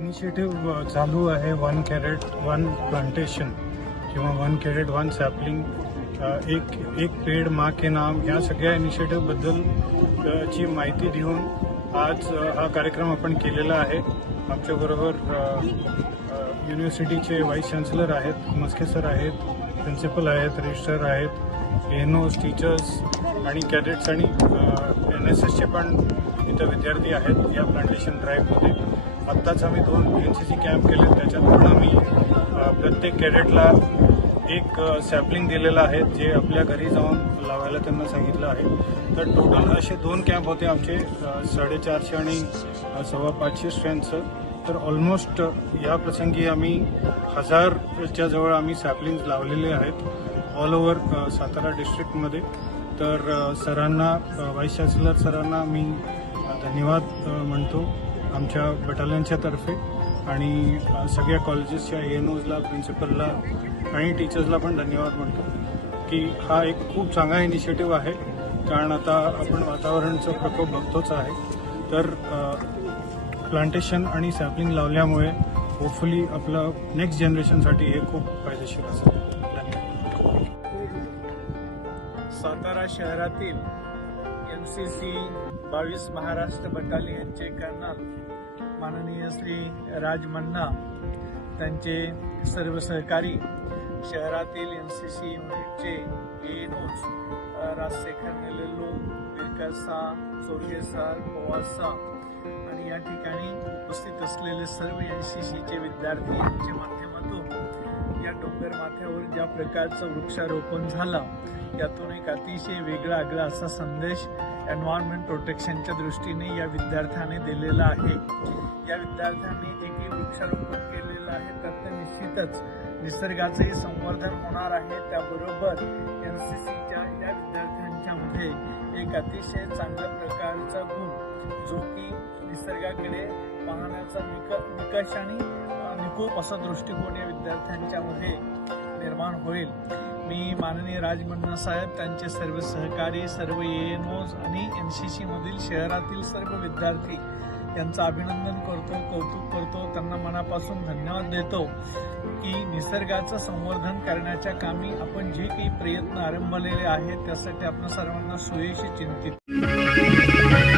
initiative चालू आहे one crate one plantation किंवा वन कॅरेट वन सॅपलिंग एक एक पेड मा के नाम या सगळ्या इनिशिएटिव्हबद्दल ची माहिती देऊन आज हा कार्यक्रम आपण केलेला आहे आमच्याबरोबर युनिव्हर्सिटीचे व्हाईस चान्सलर आहेत मस्के सर आहेत प्रिन्सिपल आहेत रजिस्टर आहेत एन टीचर्स आणि कॅडेट्स आणि एन एस एसचे पण इथं विद्यार्थी आहेत या प्लांटेशन ड्राईव्हमध्ये आत्ताच आम्ही दोन एन सी सी कॅम्प केले त्याच्यातून आम्ही प्रत्येक कॅडेटला एक सॅपलिंग दिलेलं आहे जे आपल्या घरी जाऊन लावायला त्यांना सांगितलं आहे तर टोटल असे दोन कॅम्प होते आमचे साडेचारशे आणि सव्वा पाचशे स्ट्रेंथचं तर ऑलमोस्ट या प्रसंगी आम्ही हजारच्या जवळ आम्ही सॅपलिंग लावलेले आहेत ऑल ओव्हर सातारा डिस्ट्रिक्टमध्ये तर सरांना व्हाईस चान्सलर सरांना मी धन्यवाद म्हणतो आमच्या बटालियनच्या तर्फे आणि सगळ्या कॉलेजेसच्या एन ओजला प्रिन्सिपलला आणि टीचर्सला पण धन्यवाद म्हणतो की हा एक खूप चांगला इनिशिएटिव्ह आहे कारण आता आपण वातावरणाचा प्रकोप बघतोच आहे तर प्लांटेशन आणि सॅपलिंग लावल्यामुळे होपफुली आपलं नेक्स्ट जनरेशनसाठी हे खूप फायदेशीर असेल सातारा शहरातील एम सी सी बावीस महाराष्ट्र बटालियनचे कर्नल माननीय श्री राजमन्ना त्यांचे सर्व सहकारी शहरातील एन सी सी युनिटचे ए नोज राजशेखर नेलेलो विरकरसा चोरगेसा पोवासा आणि या ठिकाणी उपस्थित असलेले सर्व एन सी सीचे विद्यार्थी यांच्या माध्यमातून या डोंगर माथ्यावर ज्या प्रकारचं वृक्षारोपण झालं यातून एक अतिशय वेगळा आगळा असा संदेश एन्व्हायरमेंट प्रोटेक्शनच्या दृष्टीने या विद्यार्थ्याने दिलेला आहे या विद्यार्थ्याने जे काही वृक्षारोपण केलेलं आहे त्यात निश्चितच निसर्गाचंही संवर्धन होणार आहे त्याबरोबर एन सी सीच्या या विद्यार्थ्यांच्यामध्ये एक अतिशय चांगल्या प्रकारचा गुण जो की निसर्गाकडे पाहण्याचा निक निकष आणि निकोप असा दृष्टिकोन या विद्यार्थ्यांच्यामध्ये निर्माण होईल मी माननीय राजमन्ना साहेब त्यांचे सर्व सहकारी सर्व ए एन ओज आणि एन सी सीमधील शहरातील सर्व विद्यार्थी यांचं अभिनंदन करतो कौतुक करतो त्यांना मनापासून धन्यवाद देतो की निसर्गाचं संवर्धन करण्याच्या कामी आपण जे काही प्रयत्न आरंभलेले आहेत त्यासाठी आपण सर्वांना सुयशी चिंतित